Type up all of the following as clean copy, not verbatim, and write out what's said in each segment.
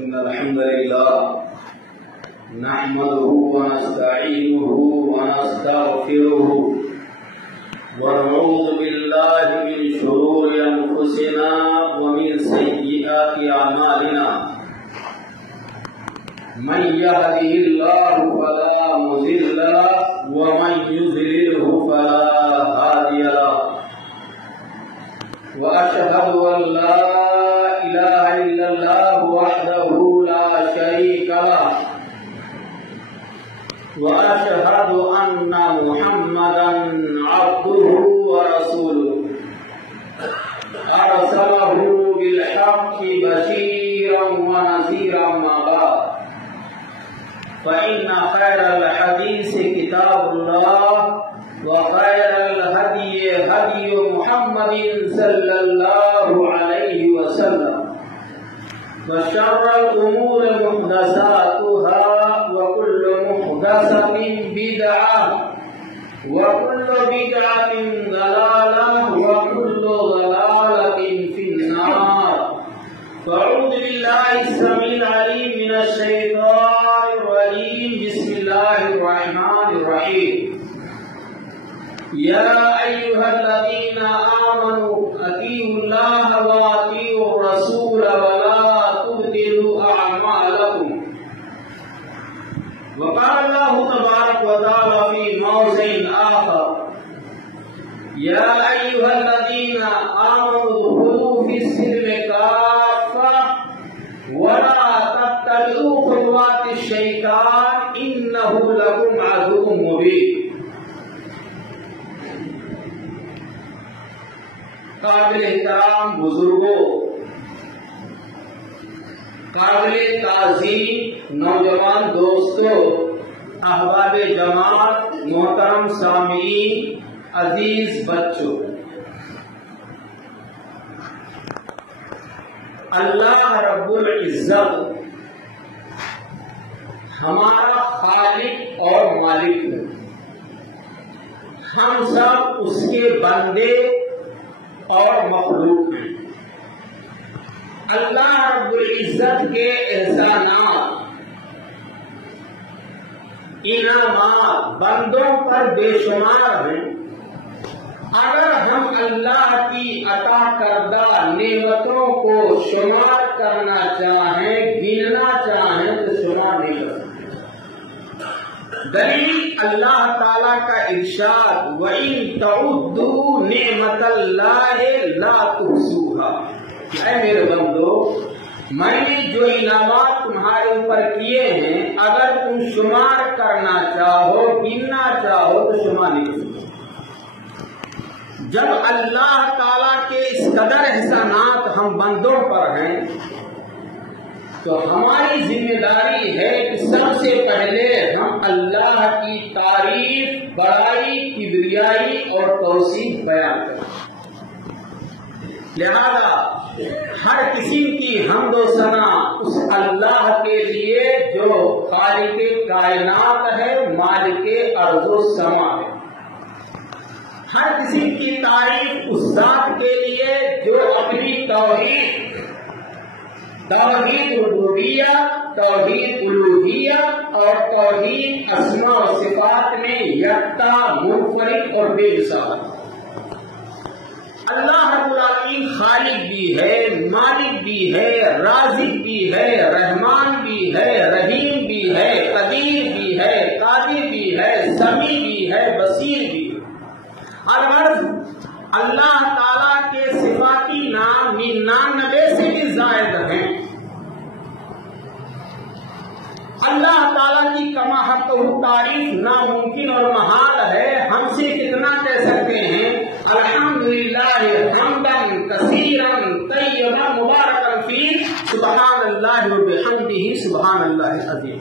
إن الحمد لله نحمده ونستعينه ونستغفره ونعوذ بالله من شرور أنفسنا ومن سيئات أعمالنا من يهده الله فلا مضل له ومن يضلله فلا هادي له وأشهد أن لا إله إلا الله وحده لا شريك له وأشهد أن محمدا عبده ورسوله أرسله بالحق بشيرا ونذيرا ما بعد فإن خير الحديث كتاب الله وخير الهدي هدي محمد صلى الله عليه وسلم وشر الأمور محدثاتها وكل محدثة بدعة وكل بدعة ضلالة وكل ضلالة في النار فأعوذ بالله السميع العليم من الشيطان الرجيم بسم الله الرحمن الرحيم يا أيها الذين آمنوا أطيعوا الله وأطيعوا الرسول ولا تبطلوا أعمالكم وقال الله تبارك وتعالى في موضع آخر يا أيها الذين آمنوا ادخلوا في السلم كافة ولا تتبعوا خطوات الشيطان إنه لكم عدو مبين قابل احترام بزرگوں، قابل تعظیم نوجوان دوستوں، احباب جماعت، محترم سامعین، عزیز بچوں، اللہ رب العزت ہمارا خالق اور مالک ہے۔ ہم سب اس کے بندے اور مخلوق ہیں۔ اللہ رب العزت کے احسانات، انعامات بندوں پر بے شمار ہیں۔ اگر ہم اللہ کی عطا کردہ نعمتوں کو شمار کرنا چاہیں، گننا چاہیں تو شمار نہیں کر سکتے۔ دلیل اللہ تعالیٰ کا ارشاد وَإِن تَعُدُّوا نِعْمَتَ اللَّهِ لَا تُحْصُوهَا، اے میرے بندو، میں نے جو انعامات تمہارے اوپر کیے ہیں اگر تم شمار کرنا چاہو، گننا چاہو تو شمار نہیں کر سکتے۔ جب اللہ تعالیٰ کے اس قدر احسانات ہم بندوں پر ہیں تو ہماری ذمہ داری ہے کہ سب سے پہلے ہم اللہ کی تعریف، بڑائی، کبریائی اور توصیف بیان کریں۔ لہذا ہر قسم کی حمد و ثنا اس اللہ کے لیے جو خالق کائنات ہے، مالک ارض و سما ہے۔ ہر قسم کی تعریف اس ذات کے لیے جو اپنی توحید ربوبیہ، توحید الوہیہ اور توحید اسماء و صفات میں یکتا، منفرد اور بے مثال۔ اللہ رب العالمین خالق بھی ہے، مالک بھی ہے، رازق بھی ہے، رحمان بھی ہے، رحیم بھی ہے، قدیر بھی ہے، قادر بھی ہے، سمیع بھی ہے، بصیر بھی ہے۔ الغرض اللہ تعالیٰ کے صفاتی نام 99 سے بھی زائد ہیں۔ اللہ تعالیٰ کی کما حق تعریف ناممکن اور محال ہے۔ ہم سے کتنا کہہ سکتے ہیں الحمدللہ حمدا کثیرا طیبا مبارکا فیہ سبحان اللہ وبحمدہ سبحان اللہ العظیم۔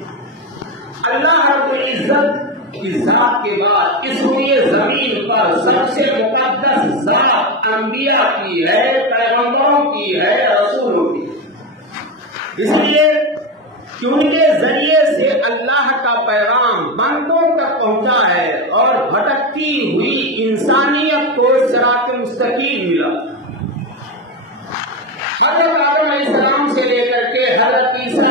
اللہ رب العزت کی ذات کے بعد اس روئے زمین پر سب سے مقدس ذات انبیاء کی ہے، پیغمبروں کی ہے، رسولوں کی۔ اس لیے کہ ان کے ذریعے سے اللہ کا پیغام بندوں تک پہنچا ہے اور بھٹکتی ہوئی انسانیت کو صراط مستقیم ملا۔ حضرت آدم علیہ السلام سے لے کر کے حضرت عیسیٰ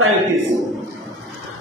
33,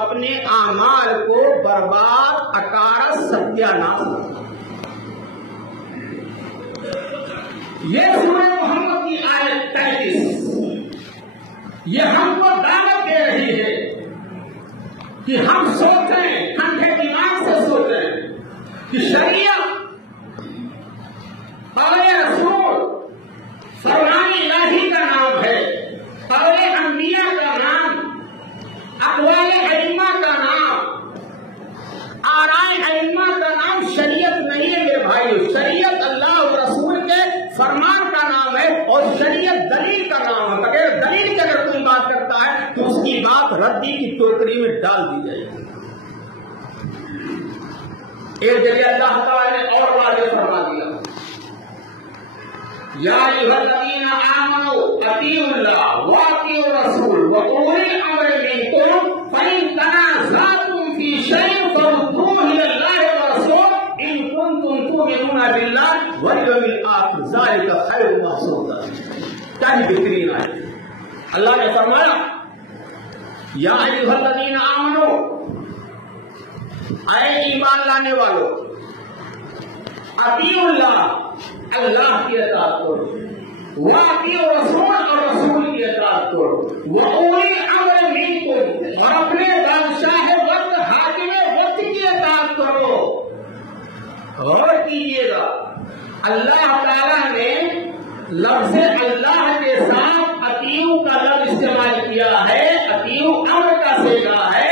اپنے اعمال کو برباد، اکارت، ستیاناش۔ یہ سورہ محمد کی آیت 33 یہ ہم کو دعوت دے رہی ہے کہ ہم سوچیں، ٹھنڈے دماغ سے سوچیں کہ شریعت قول رسول فرمان الہی کا نام ہے، قول انبیاء کا نام، اقوال ائمہ کا نام، آراء ائمہ کا نام شریعت نہیں ہے میرے بھائیو۔ شریعت اللہ اور رسول کے فرمان کا نام ہے، اور شریعت دلیل کا نام ہے۔ بغیر دلیل کے اگر کوئی بات کرتا ہے تو اس کی بات ردی کی ٹوکری میں ڈال دی جائے گی۔ ایک جگہ اللہ تعالی نے اور واضح فرما دیا، یا ایھا الذین آمنوا اطیعوا اللہ واطیعوا الرسول واولی الامر منکم فإن تنازعتم فی شیء فردوہ الی اللہ والرسول ان کنتم تؤمنون باللہ والیوم الآخر ذلک خیر وأحسن تأویلا۔ کیا بہترین ہے۔ اللہ نے فرمایا یا ایھا الذین آمنوا، اے ایمان لانے والو، اطیعوا اللہ، اللہ کی اطاعت کرو، واطیعوا الرسول، اور رسول کی اطاعت کرو، واولی الامر منکم، اور اپنے بادشاہ وقت، حاکم وقت کی اطاعت کرو۔ اور کیجیے گا، اللہ تعالیٰ نے لفظ اللہ کے ساتھ اطیعوا کا لفظ استعمال کیا ہے، اطیعوا امر کا صیغہ ہے،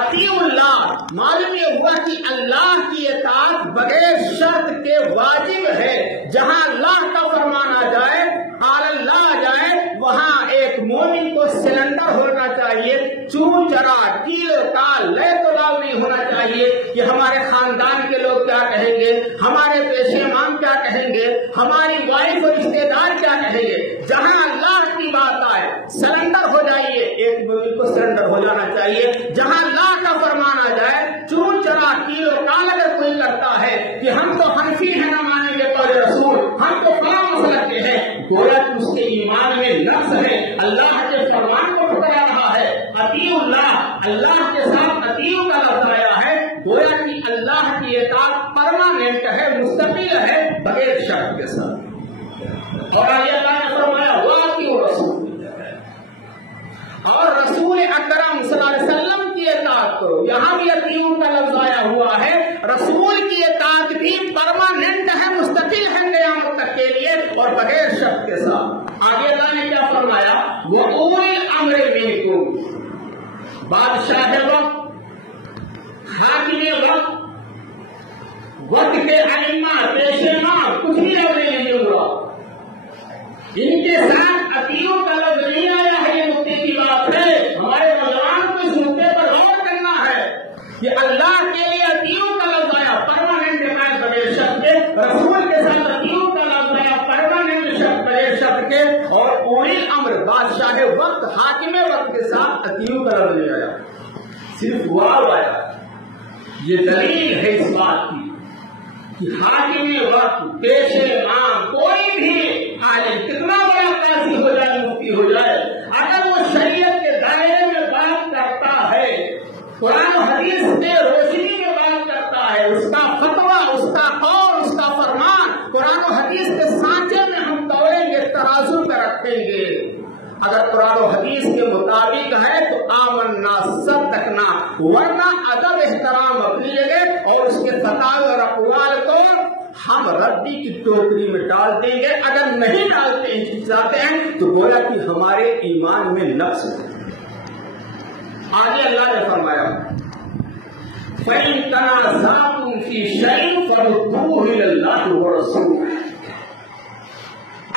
اطیعوا اللہ۔ معلوم یہ ہوا کہ اللہ کی اطاعت بغیر شرط کے واجب ہے۔ جہاں اللہ کا فرمان آ جائے، قال اللہ آ جائے، وہاں ایک مومن کو سرنڈر ہونا چاہیے، چون چرا کیل کال لے تو لاؤ نہیں ہونا چاہیے کہ ہمارے خاندان کے لوگ کیا کہیں گے، ہمارے پیش امام کیا کہیں گے، ہماری وائف اور رشتے دار کیا کہیں گے۔ جہاں اللہ کی بات آئے سرنڈر ہو جائیے، ایک مومن کو سرنڈر ہو جانا چاہیے۔ جہاں اللہ کا فرمان آ جائے، چون چرا کیل کال اگر کوئی کرتا ہے کہ ہم تو حنفی ہیں، نہ مانیں گے قول رسول، ہم تو فلاں مسلک کے ہیں، گویا کہ اس کے ایمان میں نقص ہے، اللہ کے فرمان کو ٹھکرا رہا ہے۔ اطیعوا اللہ، اللہ کے ساتھ اطیعوا کا لفظ آیا ہے، گویا کہ اللہ کی اطاعت پرماننٹ ہے، مستقل ہے، بغیر شرط کے ساتھ۔ اور آگے اللہ نے فرمایا واطیعوا الرسول، اور رسول اکرم صلی اللہ علیہ وسلم کی اطاعت کرو۔ یہاں بھی اطیعوا کا لفظ آیا ہوا ہے، رسول کی اطاعت بھی پرماننٹ ہے، مستقل ہے قیامت تک کے لیے، اور بغیر شرط کے ساتھ۔ آگے اللہ نے کیا فرمایا، وَأُولِي الْأَمْرِ مِنكُمْ، بادشاہ وقت، حاکم وقت، وقت کے ائمہ، پیش امام، کچھ بھی لفظ نہیں ہوا، ان کے ساتھ اطیعوا کا لفظ نہیں آیا ہے۔ یہ نقطے کی بات ہے، ہمارے نوجوان کو اس نقطے پر غور کرنا ہے کہ اللہ کے لیے اطیعوا کا لفظ آیا پرماننٹ ہے بغیر شرط کے، رسول کے ساتھ اطیعوا کا لفظ آیا پرماننٹ بغیر شرط کے، اور اولی الامر بادشاہ وقت، حاکم وقت کے ساتھ اطیعوا کا لفظ نہیں آیا، صرف واو آیا۔ یہ دلیل ہے اس بات کی کہ حاکم وقت، پیش امام، کوئی بھی عالم کتنا بڑا قاضی ہو جائے، مفتی ہو جائے، اگر وہ شریعت کے دائرے میں بات کرتا ہے، قرآن و حدیث میں روشنی میں بات کرتا ہے، اس کا فتویٰ، اس کا قول، اس کا فرمان قرآن و حدیث کے سانچے میں ہم تولیں گے، ترازو میں رکھیں گے۔ اگر قرآن و حدیث کے مطابق ہے تو آمنا صدقنا، ورنہ ادب احترام اپنی جگہ اور اس کے فتاوی اور اقوال کو ہم ردی کی ٹوکری میں ڈال دیں گے۔ اگر نہیں ڈالتے ہیں، چاہتے ہیں تو گویا کہ ہمارے ایمان میں نقص ہے۔ آگے اللہ نے فرمایا فَإِن تَنَازَعْتُمْ فِي شَيْءٍ فَرُدُّوهُ إِلَى اللَّهِ وَرَسُولِهِ۔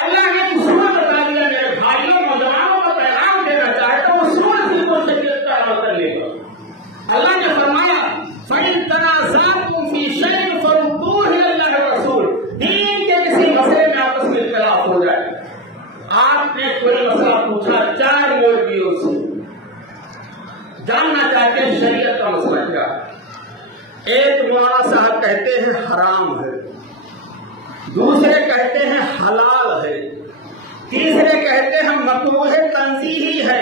اللہ نے اصول بتا دیا میرے بھائیوں، نوجوانوں کو پیغام دینا چاہتا ہوں، اصول سے تو شریعت کا عمل کر لے گا۔ اللہ نے فرمایا فَإِن تَنَازَعْتُمْ فِي شَيْءٍ فَرُدُّوهُ إِلَى اللَّهِ وَرَسُولِهِ۔ دین کے کسی مسئلے میں آپس میں اختلاف ہو جائے، آپ نے کوئی مسئلہ پوچھا، 4 مولویوں سے جاننا چاہتے ہیں شریعت کا مسئلہ کیا ہے۔ ایک مولانا صاحب کہتے ہیں حرام ہے، دوسرے کہتے ہیں حلال ہے، تیسرے کہتے ہیں مکروہ تنزیہی ہے،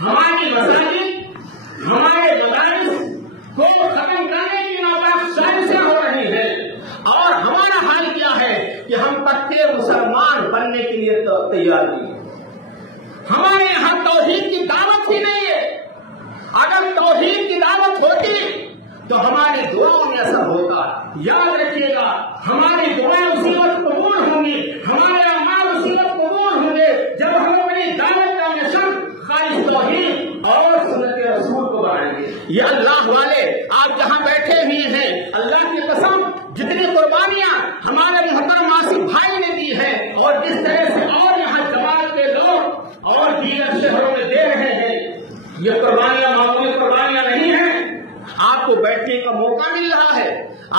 ہماری مساجد ہمارے مدارس کو ختم کرنے کی نوبت سازشیں ہو رہی ہے، اور ہمارا حال کیا ہے کہ ہم پکے مسلمان بننے کے لیے تیار نہیں۔ ہمارے یہاں توحید کی دعوت ہی نہیں ہے۔ اگر توحید کی دعوت ہوتی تو ہماری دعاؤں میں اثر ہوتا۔ یاد رکھیے گا، ہماری دعائیں اسی وقت قبول ہوں گی، ہمارے اعمال اسی وقت قبول ہوں گے جب ہم اپنی دعوت کا مشن خالص توحید اور سنت رسول کو بنائیں گے۔ یہ اللہ والے آپ جہاں بیٹھے ہوئے ہیں، اللہ کی قسم جتنی قربانیاں ہمارے محترم آصف بھائی نے دی ہے، اور جس طرح سے اور یہاں جماعت کے لوگ اور دیگر شہروں میں دے رہے ہیں، یہ قربانیاں معمولی قربانیاں نہیں ہیں۔ آپ کو بیٹھنے کا موقع مل رہا ہے،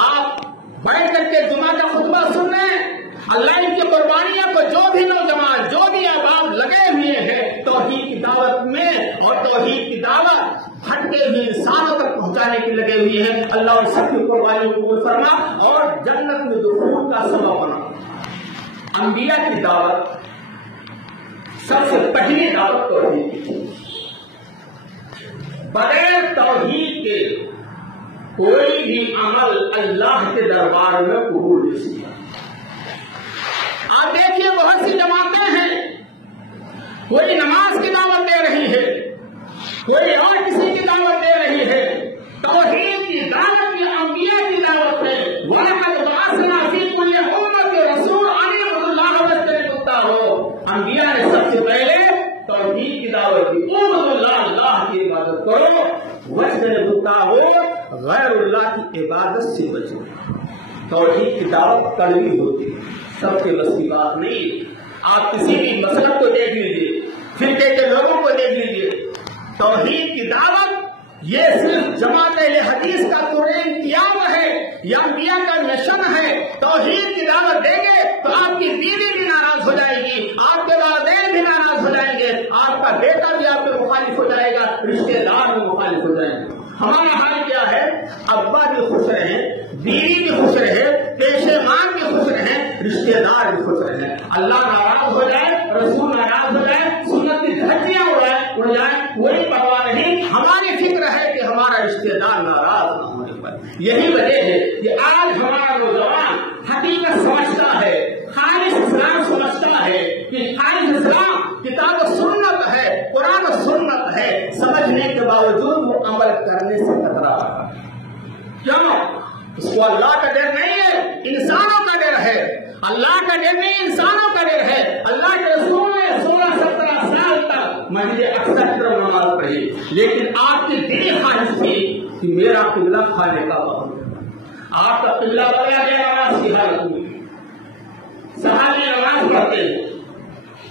آپ بیٹھ کر کے جمعہ کا خطبہ سن رہے ہیں۔ اللہ ان کی قربانیاں کو جو بھی نوجوان جو بھی احباب لگے ہوئے ہیں توحید کی دعوت میں اور توحید کی دعوت ہٹتے ہوئے انسانوں تک پہنچانے کے لگے ہوئے ہیں، اللہ ان سب کی قربانیوں کو قبول فرما اور جنت میں دخول کا سبب بنا۔ انبیاء کی دعوت سب سے پہلی دعوت توحید کی، بغیر توحید کے کوئی بھی عمل اللہ کے دربار میں قبول نہیں ہے۔ آپ دیکھیے بہت سی جماعتیں ہیں، کوئی نماز کی دعوت دے رہی ہے، کوئی اور کسی کی دعوت دے رہی ہے۔ توحید کی دعوت یہ انبیاء کی دعوت ہے۔ وَلَقَدْ بَعَثْنَا فِي كُلِّ أُمَّةٍ رَسُولًا أَنِ اعْبُدُوا اللَّهَ وَاجْتَنِبُوا الطَّاغُوتَ۔ انبیاء نے سب سے پہلے توحید کی دعوت دی، اعبدوا اللہ، اللہ کی عبادت کرو، واجتنبوا الطاغوت، غیر اللہ کی عبادت سے بچو۔ توحید کی دعوت کڑوی ہوتی ہے، سب کے بس کی بات نہیں۔ آپ کسی بھی مسلک کو دیکھ لیجیے، فرقے کے لوگوں کو دیکھ لیجیے، توحید کی دعوت یہ صرف جماعت اہل حدیث کا قرآن قیام ہے، یہ انبیاء کا مشن ہے۔ توحید کی دعوت دیں گے تو آپ کی بیوی بھی ناراض ہو جائے گی، آپ کے والدین بھی ناراض ہو جائیں گے، آپ کا بیٹا بھی آپ کے مخالف ہو جائے گا، رشتے دار بھی مخالف ہو جائیں گے۔ ہمارا حال کیا ہے؟ ابا بھی خوش رہے، بیوی بھی خوش رہے، پیشمان بھی خوش رہے، رشتے دار بھی خوش رہے۔ اللہ ناراض ہو جائے، رسول ناراض ہو جائے، سنت کی دھجیاں اڑ جائے، کوئی پرواہ نہیں۔ ہماری فکر ہے کہ ہمارا رشتے دار ناراض نہ ہونے پر۔ یہی وجہ ہے کہ آج ہمارا نوجوان حقیقت سمجھتا ہے، خالص اسلام سمجھتا ہے کہ خالص اسلام کتاب و سنت ہے، قرآن و سنت ہے، سمجھنے کے باوجود وہ عمل کرنے سے کترا رہا ہے۔ کیوں؟ اس کو اللہ کا ڈر نہیں ہے، انسانوں کا ڈر ہے۔ اللہ کا ڈر نہیں، انسانوں کا ڈر ہے۔ اللہ کے رسول نے 16-17 سال تک مسجد اقصی کی طرف نماز پڑھی، لیکن آپ کی دلی خواہش تھی کہ میرا قبلہ خانے کا بہت ہے۔ آپ کا قبلہ بدلا گیا نماز کی حالت میں۔ صحابی نماز پڑھتے ہیں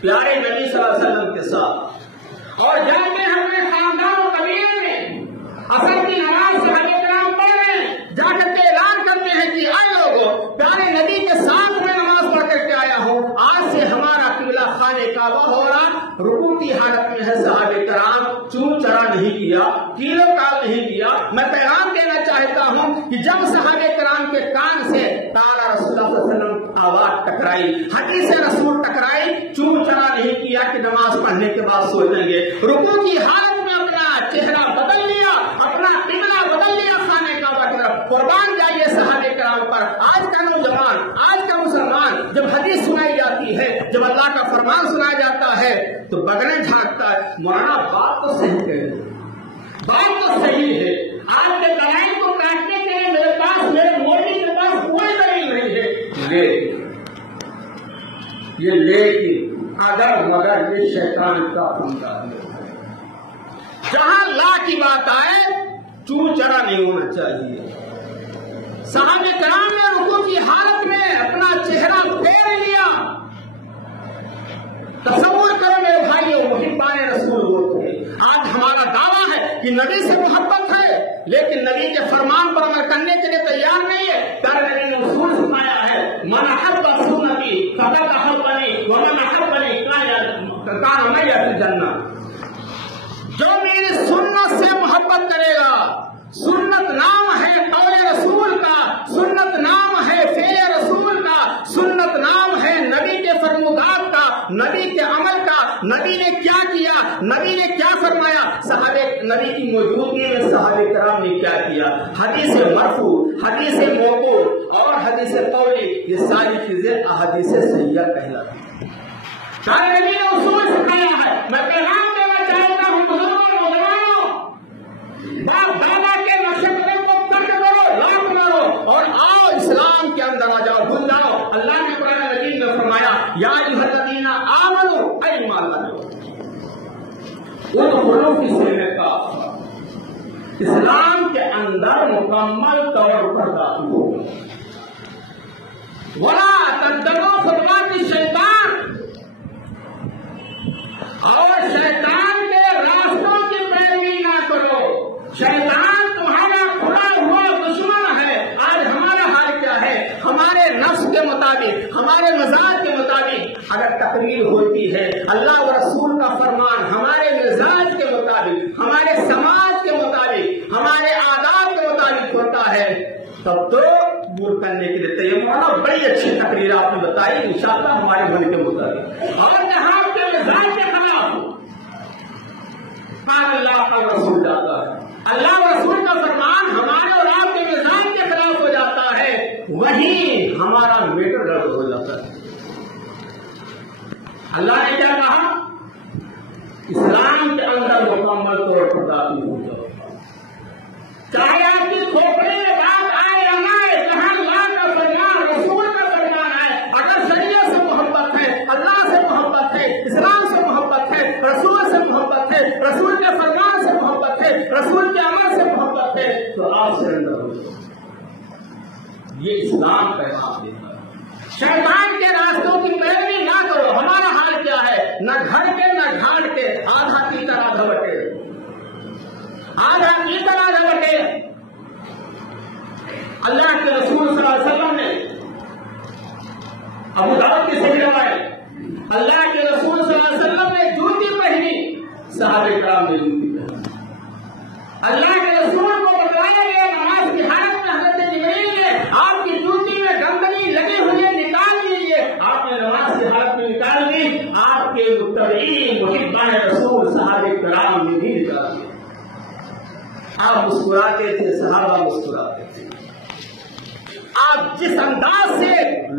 پیارے نبی صلی اللہ علیہ وسلم کے ساتھ، اور جاتے ہیں اپنے خاندان و قبیلے میں، عصر کی نماز صحابہ کرام پڑھ رہے ہیں، جا کر کے اعلان کرتے ہیں کہ آئے لوگوں، پیارے نبی کے ساتھ میں نماز پڑھ کر کے آیا ہوں، آج سے ہمارا قبلہ خانہ کعبہ ہو رہا۔ رکوع کی حالت میں ہے صحابہ کرام، چون چرا نہیں کیا، کیلو کال نہیں کیا۔ میں پیغام دینا چاہتا ہوں کہ جب صحابہ کرام کے کان سے تعالی رسول اللہ صلی اللہ علیہ وسلم آواز ٹکرائی، حدیث رسول ٹکرائی، چون چرا نہیں کیا کہ نماز پڑھنے کے بعد سو جائیں گے۔ رکوع کی حالت میں اپنا چہرہ بدل لیا، اپنا قبلہ بدل لیا خانہ کعبہ کی طرف۔ قربان جائیے صحابہ کرام پر۔ آج کا نوجوان، آج کا مسلمان جب حدیث سنائی جاتی ہے، جب اللہ کا فرمان سنایا جاتا ہے تو بغلیں جھانکتا ہے، مولانا بات تو صحیح کہہ رہے ہیں، بات تو صحیح ہے۔ آپ کے دلائل کو کاٹنے کے لیے میرے پاس، میرے مولوی کے پاس کوئی دلیل نہیں ہے، لیکن اگر مگر یہ شیطان کا فنکا ہے۔ جہاں اللہ کی بات آئے چون چرا نہیں ہونا چاہیے۔ صحابہ کرام نے رکوع کی حالت میں اپنا چہرہ پھیر لیا۔ تصور کرو میرے بھائیوں، محبان رسول وہ تھے۔ آج ہمارا دعویٰ ہے کہ نبی سے محبت ہے، لیکن نبی کے فرمان پر عمل کرنے کے لیے تیار نہیں ہے۔ پیارے نبی نے اصول سنایا ہے، من احب سنتی فقد احبنی ومن احبنی کان معی فی الجنہ۔ جو میری سنت سے محبت کرے گا، سنت نام ہے قول رسول کا، سنت نام ہے فعل رسول کا، سنت نام ہے نبی کے فرمودات کا، نبی کے عمل کا، نبی نے کیا کیا، نبی نے کیا فرمایا، صحابہ نبی کی موجودگی میں صحابہ کرام نے کیا کیا، حدیث مرفوع، حدیث موقوف اور حدیث قولی، یہ ساری چیزیں احادیث صحیحہ کہلاتی ہیں۔ سارے نبی نے اصول سکھایا ہے۔ میں پیغام دینا چاہتا ہوں بزرگوں، باپ دادا کے نشے کو ترک کرو، لاکھ کرو اور آؤ اسلام کے اندر آ جاؤ، بھول جاؤ۔ اللہ نے قرآن مجید میں فرمایا یا ایھا الذین آمنوا، اے ایمان والو، ادخلوا فی السلم کافہ، اسلام کے اندر مکمل طور پر داخل ہو، ولا تتبعوا خطوات الشیطان، اور شیطان کے راستوں کی پیروی نہ کرو۔ شیطان تمہارا کھلا ہوا دشمن ہے۔ آج ہمارا حال کیا ہے؟ ہمارے نفس کے مطابق، ہمارے مزاج کے مطابق اگر تقریر ہوتی ہے، اللہ و رسول کا فرمان ہمارے مزاج کے مطابق، ہمارے سماج کے مطابق، ہمارے آداب کے مطابق ہوتا ہے، تب تو دور کرنے کے لیے تیار ہونا۔ بڑی اچھی تقریر آپ نے بتائی، انشاءاللہ ہمارے من کے مطابق، اور جہاں کے مزاج کے خلاف اللہ کا رسول جاتا ہے، اللہ رسول کا فرمان ہمارے اور آپ کے مزاج کے خلاف ہو جاتا ہے، وہیں ہمارا میٹر گڑبڑ ہو جاتا ہے۔ اللہ نے کیا کہا؟ اسلام کے اندر مکمل طور پر داخل ہو جاؤ، چاہے آپ کی کھوپڑی میں بات آئے یا نہ آئے، جہاں اللہ کا فرمان، رسول کا فرمان ہے، اگر شریعت سے محبت ہے، اللہ سے محبت ہے، اسلام سے محبت ہے، رسول سے محبت ہے، رسول کے فرمان سے محبت ہے، رسول کے عمل سے محبت ہے، تو آپ سرنڈر ہو جاؤ۔ یہ اسلام کا پیغام دیتا ہے۔ شیطان کے راستوں کی پیروی نہ کرو۔ ہمارا حال کیا ہے؟ نہ گھر کے نہ گھاٹ کے، آدھا پیتر آدھا بٹے، آدھا پیتر آدھا بٹے۔ اللہ کے رسول صلی اللہ علیہ وسلم نے ابو داؤد کی صحیح روایت، اللہ کے رسول صلی اللہ علیہ وسلم نے جوتی پہنی، صحابہ کرام نے جوتی پہنی۔ اللہ کے رسول کو بتایا گیا نماز کی حالت میں حضرت جبریل نے آپ کی جوتی میں گندگی لگی ہوئی ہے، نکال لیجیے۔ آپ نے نماز کی حالت میں نکال دی، آپ کے متبعین محبان رسول صحابہ کرام نے بھی نکال دیا۔ آپ مسکراتے تھے، صحابہ مسکراتے تھے۔ آپ جس انداز سے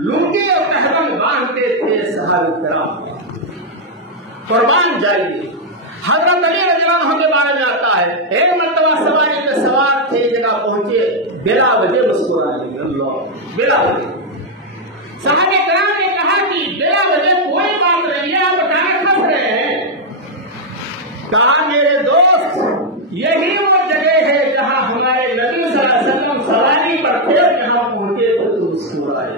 لنگی اور پہلن باندھتے تھے، صحابہ کرام قربان جائیے۔ حضرت علی رضی اللہ عنہ کے بارے میں آتا ہے، ایک مرتبہ سواری پہ سوار تھے، جگہ پہنچے، بلا وجہ مسکرانے لگے، اللہ بلا وجہ۔ صحابہ کرام نے کہا کہ بلا وجہ کوئی بات نہیں ہے، آپ بتائیں پھنس رہے ہیں۔ کہا میرے دوست، یہی وہ جگہ ہے جہاں ہمارے نبی صلی اللہ علیہ وسلم سواری پر تھے، جہاں پہنچے تو تم مسکرائے۔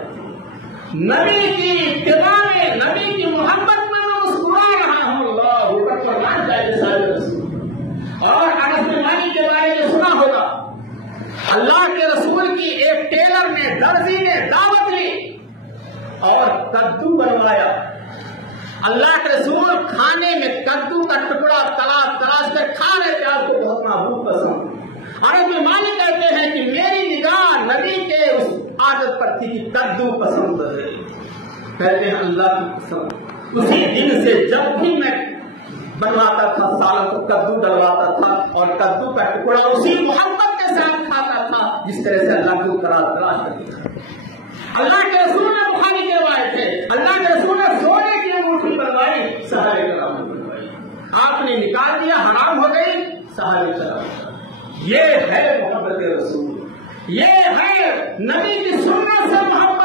نبی کی اتباع میں، نبی کی محبت میں میں مسکرا رہا ہوں۔ اللہ اکبر، قربان جائے سارے رسول۔ اور انس بن مالک کے بارے میں سنا ہوگا، اللہ کے رسول کی ایک ٹیلر نے، درزی نے دعوت لی اور کدو بنوایا۔ اللہ کے رسول کھانے میں کدو کا ٹکڑا تلاش کر کھا رہے تھے، آپ کو بہت محبوب پسند۔ انس بن مالک کہتے ہیں کہ میری نگاہ نبی کے اس عادت پر تھی کہ کدو پسند ہے۔ کہتے ہیں اللہ کی قسم، اسی دن سے جب بھی میں بنواتا تھا سالن کو کدو ڈلواتا تھا اور کدو کا ٹکڑا اسی محبت کے ساتھ کھاتا تھا جس طرح سے اللہ کو تلاش کرتے تھے۔ اللہ کے رسول نے بخاری کی روایت ہے، اللہ کے رسول نے سونے کی انگوٹھی بنوائی، صحابہ کرام نے بنوائی، آپ نے نکال دیا، حرام ہو گئی، صحابہ کرام۔ یہ ہے محبت رسول، یہ ہے نبی کی سنت سے محبت۔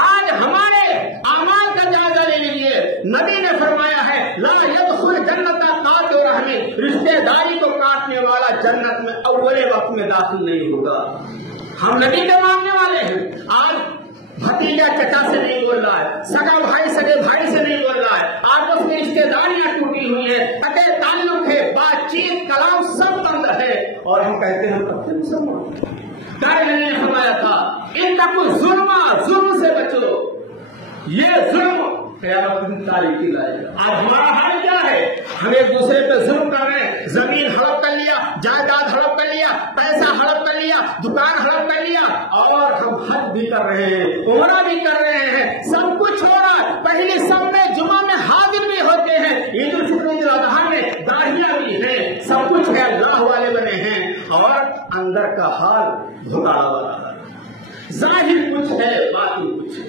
آج ہمارے اعمال کا جائزہ لے لیجیے، نبی نے فرمایا ہے لا يدخل جنت قاطع رحم، رشتے داری کو کاٹنے والا جنت میں اول وقت میں داخل نہیں ہوگا۔ ہم نبی کے ماننے والے ہیں۔ آج بھتیجا چچا سے نہیں بول رہا ہے، سگا بھائی سگے بھائی سے نہیں بول رہا ہے، آپس میں رشتے داریاں ٹوٹی ہوئی ہیں، قطع تعلق ہے، بات چیت کلام سب بند ہے، اور ہم کہتے ہیں نے فرمایا تھا اتقوا الظلم، ظلم سے بچو، یہ ظلم قیامت کی تاریخی لائے گا۔ آج ہمارا حال کیا ہے؟ ہم ایک دوسرے پہ ظلم کر رہے ہیں، زمین ہڑپ کر لیا، جائیداد ہڑپ کر لیا، پیسہ ہڑپ کر لیا، دکان ہڑپ کر لیا، اور ہم حج بھی کر رہے ہیں، عمرہ بھی کر رہے ہیں، سب کچھ ہو رہا ہے۔ پہلی سب میں جمعہ میں حاضر اندر کا حال گھوٹالا والا ہے۔ ظاہر کچھ ہے باطن کچھ ہے،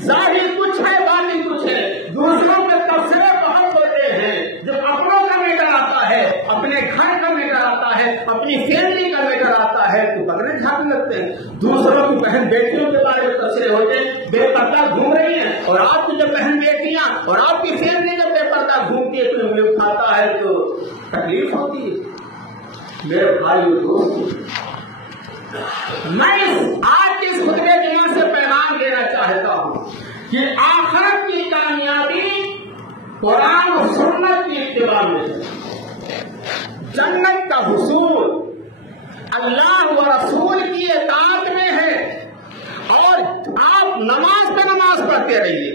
ظاہر کچھ ہے باطن کچھ ہے۔ دوسروں کے تبصرے بہت ہوتے ہیں، جب اپنوں کا میٹر آتا ہے، اپنے گھر کا میٹر آتا ہے، اپنی فیملی کا میٹر آتا ہے تو بکرے جھانکنے لگتے ہیں۔ دوسروں کی بہن بیٹیوں کے بارے میں تبصرے ہوتے ہیں، بے پردہ گھوم رہی ہیں، اور آپ کی جب بہن بیٹیاں اور آپ کی فیملی جب بے پردہ گھومتی ہے تو انگلی اٹھاتا ہے تو تکلیف ہوتی ہے۔ میرے بھائیو دوستو، میں آج کے خطبے جمعہ سے پیغام دینا چاہتا ہوں کہ آخرت کی کامیابی قرآن و سنت کی اتباع میں ہے، جنت کا حصول اللہ و رسول کی اطاعت میں ہے، اور آپ نماز پہ نماز پڑھتے رہیے،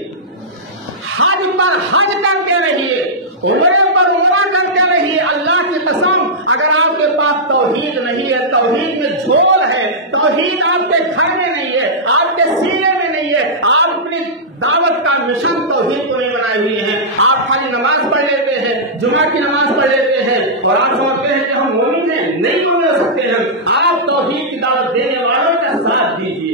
حج پر حج کرتے رہیے، عمرے پر عمرہ کرتے رہیے۔ اللہ کی قسم، اگر آپ کے پاس توحید نہیں ہے، توحید میں جھول ہے، توحید آپ کے گھر میں نہیں ہے، آپ کے سینے میں نہیں ہے، آپ اپنی دعوت کا مشن توحید کو نہیں بنائے ہوئے ہیں، آپ خالی نماز پڑھ لیتے ہیں، جمعہ کی نماز پڑھ لیتے ہیں اور آپ سمجھتے ہیں کہ ہم مومن ہیں، نہیں مومن ہو سکتے ہیں۔ آپ توحید کی دعوت دینے والوں کا ساتھ دیجیے،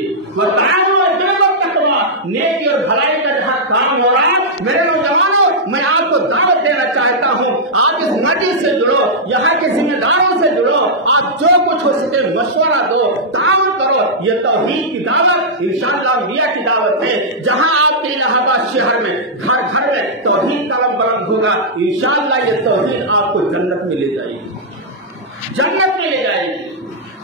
نیکی اور بھلائی کا جہاں کام ہو رہا ہے۔ میرے نوجوانوں، میں آپ کو دعوت دینا چاہتا ہوں، آپ اس مٹی سے جڑو، یہاں کے ذمہ داروں سے جڑو، آپ جو کچھ ہو سکے مشورہ دو، تعاون کرو۔ یہ توحید کی دعوت انشاءاللہ انبیاء کی دعوت ہے، جہاں آپ کے الہ آباد شہر میں گھر گھر میں توحید کا رنگ بلند ہوگا، انشاءاللہ یہ توحید آپ کو جنت میں لے جائے گی، جنت میں لے جائے گی۔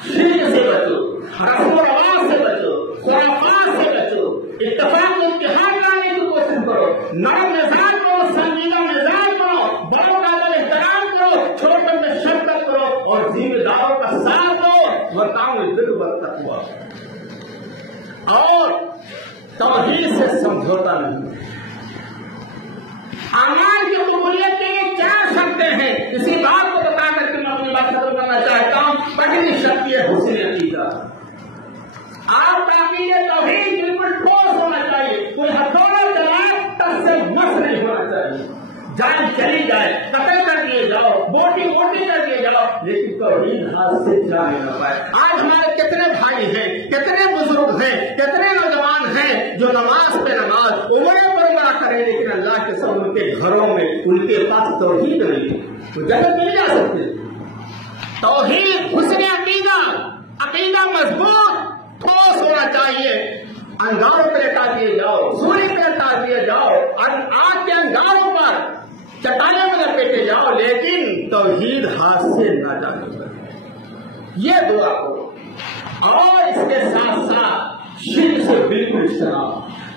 شرک سے بچو، رسم و رواج سے بچو، خرافات سے بچو، اتفاق و اتحاد لانے کی کوشش کرو، نرم مزاج کرو، سنجیدہ مزاج کرو، بڑوں کا ادب احترام کرو، چھوٹوں میں شفقت کرو اور ذمہ داروں کا ساتھ دو، وتعاونوا بالبر والتقوی، اور توحید سے سمجھوتا نہیں۔ اعمال کی قبولیت کے لیے کیا شرطیں ہیں، اسی بات کو بتا کر کے میں اپنی بات ختم کرنا چاہتا ہوں۔ پہلی شرط یہ حسن عقیدہ، آپ کا عقیدہ توحید بالکل ٹھوس ہونا چاہیے، کوئی ہتھوڑا چلا تب سے مس نہیں ہونا چاہیے، جان چلی جائے، قتل کر دیے جاؤ، بوٹی موٹی کر دیے جاؤ، لیکن توحید ہاتھ سے جانے نہ پائے۔ آج ہمارے کتنے بھائی ہیں، کتنے بزرگ ہیں، کتنے نوجوان ہیں جو نماز پہ نماز، عمرے پر عمرہ کریں، لیکن اللہ کے سب ان کے گھروں میں ان کے پاس توحید نہیں ہے، تو جنت نہیں جا سکتے۔ توحید، حسن عقیدہ، عقیدہ مضبوط ٹھوس ہونا چاہیے۔ انگاروں پہ لٹا دیے جاؤ، سولی پہ لٹا دیے جاؤ، آگ کے انگاروں پر چٹانوں میں لپیٹے جاؤ، لیکن توحید ہاتھ سے نہ جانے پائے۔ یہ دعا کرو، اور اس کے ساتھ ساتھ شرک سے بالکل اجتناب،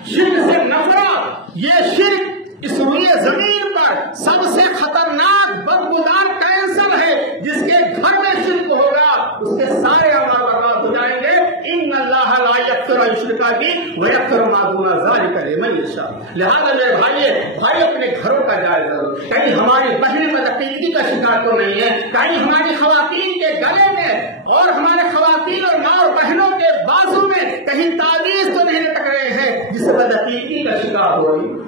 شرک سے نفرت۔ یہ شرک اس روئے زمین پر سب سے خطرناک بدبودار کینسر ہے، جس کے گھر میں شرک ہوگا اس کے سارے اعمال برباد ہو جائیں گے۔ ان اللہ لا یغفر ان یشرک به ویغفر ما دون ذلک لمن یشاء۔ لہٰذا میرے بھائی اپنے گھروں کا جائزہ لو، کہیں ہماری بہنیں بدعقیدگی کا شکار تو نہیں ہے، کہیں ہماری خواتین کے گلے میں اور ہمارے خواتین اور ماں اور بہنوں کے بازو میں کہیں تعویذ تو نہیں لٹک رہے ہیں جس سے بدعقیدگی کا شکار ہو رہی۔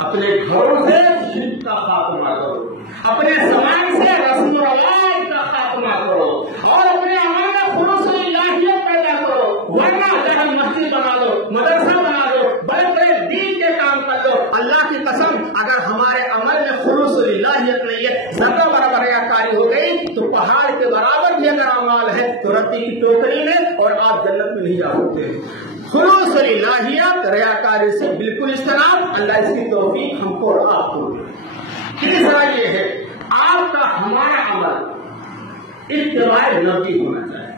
اپنے گھروں سے شرک کا خاتمہ کرو، اپنے سماج سے رسم و رواج کا خاتمہ کرو، اور اپنے عمل میں خلوص و الہیت پیدا کرو، ورنہ جہاں مسجد بنا دو، مدرسہ بنا دو، بڑے بڑے دین کے کام کر دو، اللہ کی قسم اگر ہمارے عمل میں خلوص و الہیت نہیں ہے، ذرہ برابر ریاکاری ہو گئی تو پہاڑ کے برابر بھی اگر اعمال ہے تو رتی کی ٹوکری میں، اور آپ جنت میں نہیں جا سکتے۔ خلوص و الہیت، ریاکاری سے بالکل اجتناب۔ اللہ اس کی توفیق ہم کو اور آپ کو دے۔ تیسرا یہ ہے، آپ کا ہمارا عمل اتباع نبی ہونا چاہیے،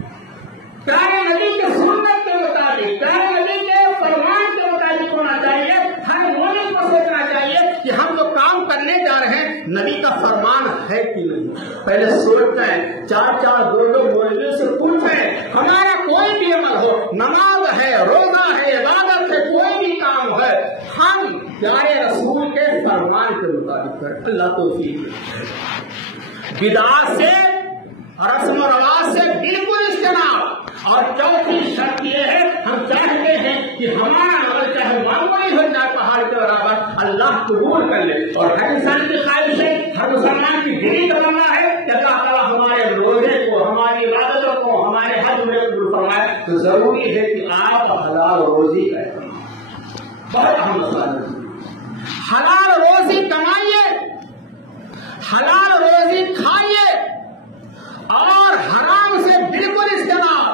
پیارے نبی کے سنت کے مطابق، پیارے نبی کے فرمان کے مطابق ہونا چاہیے۔ ہر مومن کو سوچنا چاہیے کہ ہم جو کام کرنے جا رہے ہیں نبی کا فرمان ہے کہ نہیں۔ پہلے سوچتے ہیں، چار دو مولویوں سے پوچھیں، ہمارا کوئی بھی عمل ہو، نماز ہے، روزہ ہے، عبادت ہے، کوئی بھی کام ہے، ہم پیارے رسول کے فرمان کے مطابق کریں۔ اللہ توفیق۔ بدعات سے، رسم و رواج سے بالکل اجتناب۔ اور چوتھی شرط یہ ہے، ہم چاہتے ہیں کہ ہمارا عمل چاہے معمولی ہو جائے پہاڑ کے برابر، اللہ قبول کر لے۔ اور ہر انسان کی خواہش ہے، ہر مسلمان کی دلی کا بننا ہے کہ اللہ تعالیٰ ہمارے روزے کو، ہماری عبادت تو ضروری ہے کہ آپ حلال روزی کریں. بہت اہم مسئلہ ہے. حلال روزی کمائیے, حلال روزی کھائیے اور حرام سے بالکل اجتناب.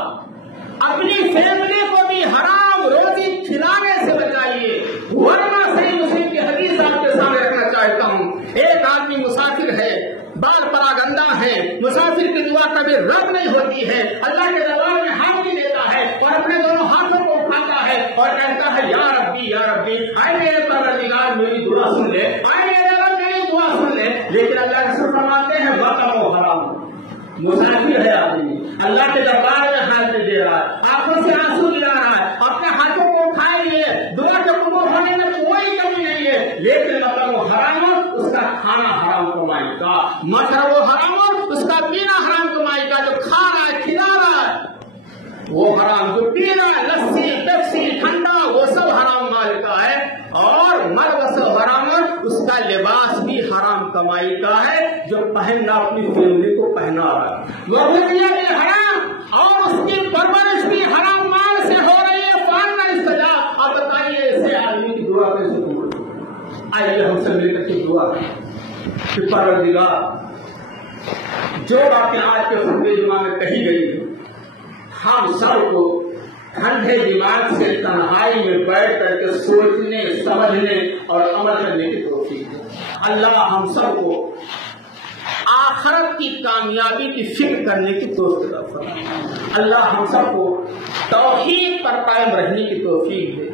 اپنی فیملی کو بھی حرام روزی کھلانے سے بچائیے. ورنہ صحیح مسلم کی حدیث آپ کے سامنے رکھنا چاہتا ہوں. ایک آدمی مسافر ہے, بال پراگندہ ہے, مسافر کی دعا کبھی رد نہیں ہوتی ہے, اللہ کے دربار میں ہاتھ بھی دیتا ہے اور اپنے دونوں ہاتھوں کو اٹھاتا ہے اور کہتا ہے یا ربی یا ربی, اے میرے پروردگار میری دعا سن لے, اے میرے رب میری دعا سن لے. لیکن اللہ رسول فرماتے ہیں وقم و حرام. مسافر ہے آدمی, اللہ کے دربار میں ہاتھ دے رہا ہے, آنکھوں سے آنسو گرا رہا ہے, اپنے ہاتھوں کو اٹھائے لیے, دعا کے قبول ہونے میں کوئی کمی نہیں ہے, لیکن مطلب وہ حرام, اس کا کھانا حرام کمائی کا, مطلب وہ حرام, اس کا پینا حرام کمائی کا. جو کھا رہا ہے کھلا رہا ہے وہ حرام, جو پی رہا ہے لسی پیپسی ٹھنڈا وہ سب حرام مال کا ہے, اور ملبس حرام, اس کا لباس بھی حرام کمائی کا ہے, جو پہننا اپنی فیملی کو پہنا رہا ہے. لوگیہ بھی حرام اور اس کی پرورش بھی حرام مال سے ہو رہی ہے. فارنا استجاب. آپ بتائیے ایسے آدمی کی دعا کیسے قبول؟ آئیے ہم سب مل کر کے دعا کہ پروردگار جو باتیں آج کے خطبے جمعہ میں کہی گئی ہیں, ہم سب کو ٹھنڈے دماغ سے تنہائی میں بیٹھ کر کے سوچنے, سمجھنے اور عمل کرنے کی توفیق دے. اللہ ہم سب کو آخرت کی کامیابی کی فکر کرنے کی توفیق دے. اللہ ہم سب کو توحید پر قائم رہنے کی توفیق دے,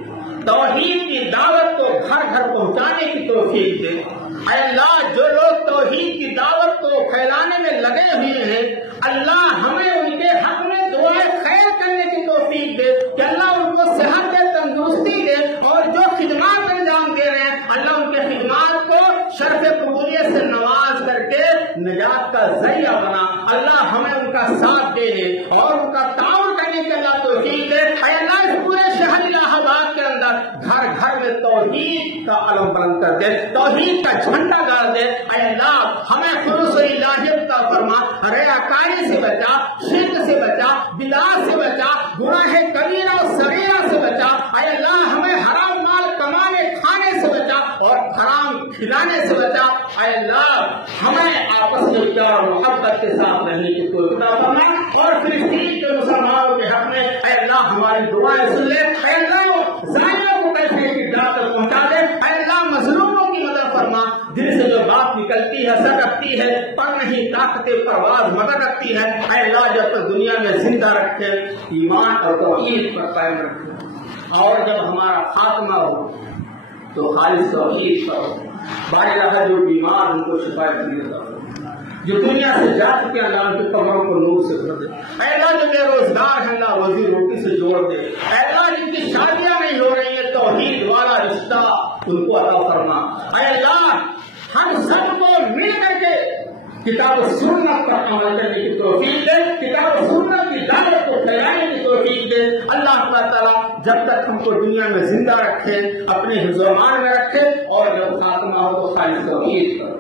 توحید کی دعوت کو گھر گھر پہنچانے کی توفیق دے. اے اللہ جو لوگ توحید کی دعوت کو پھیلانے میں لگے ہوئے ہیں, اللہ ہمیں ان کے حق میں دعائیں خیر کرنے کی توفیق دے کہ اللہ ان کو صحت دے, تندرستی دے, اور جو خدمات انجام دے رہے ہیں اللہ ان کے خدمات کو شرف قبولیت سے نواز کر کے نجات کا ذریعہ بنا. اللہ ہمیں ان کا ساتھ دینے اور ان کا تعاون کرنے کے اللہ توفیق دے. اے اللہ اس پورے شہر الہ آباد کے اندر گھر گھر میں توحید کا علم بلند کر دے, توحید کا جھنڈا گاڑ دے. اے اللہ ہمیں خلوص الہیت عطا فرما, ریاکاری سے بچا, شرک سے بچا, بدعت سے بچا, گناہ کبیرہ اور صغیرہ سے بچا. اے اللہ ہمیں حرام مال کمانے کھانے سے بچا اور حرام کھلانے سے بچا. اے اللہ ہمیں آپس میں پیار اور محبت کے ساتھ رہنے کی توفیق عطا فرما, اور فلسطین کے مسلمانوں کے حق میں اے اللہ ہماری دعائیں سن لے. اے اللہ ظالموں کو پیسے کی دعوت پہنچا دے. اے اللہ مظلوموں کی مدد فرما. دل سے جو بات نکلتی ہے سکتی ہے, پر نہیں طاقت پرواز مدد رکھتی ہے. اے اللہ جب تک دنیا میں زندہ رکھے, ایمان اور توحید پر قائم رکھے, اور جب ہمارا خاتمہ ہو تو خالص توحید پر ہو. بارے رہا جو بیمار ان کو شفا عطا ہو, جو دنیا سے جا چکے ہیں اللہ ان کے قبروں کو نور سے بھر دے. اے اللہ جو بے روزگار ہیں اللہ روزی روٹی سے جوڑ دے. اے اللہ جن کی شادیاں نہیں ہو رہی ہیں توحید والا رشتہ ان کو عطا فرما. اے اللہ ہم سب کو مل کر کے کتاب و سنت پر عمل کرنے کی توفیق دے, کتاب و سنت کی دعوت کو پھیلانے کی توفیق دے. اللہ تعالیٰ جب تک ہم کو دنیا میں زندہ رکھے, اپنے حفظ و امان میں رکھے, اور جب خاتمہ ہو تو خالص توحید پر.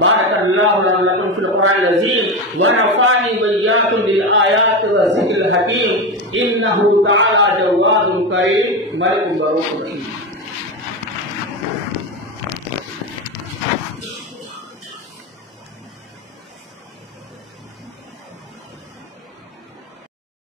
بارك الله لكم في القرآن العظيم ونفعني وإياكم بالآيات والذكر الحكيم إنه تعالى جواد كريم ملك بروح رحيم.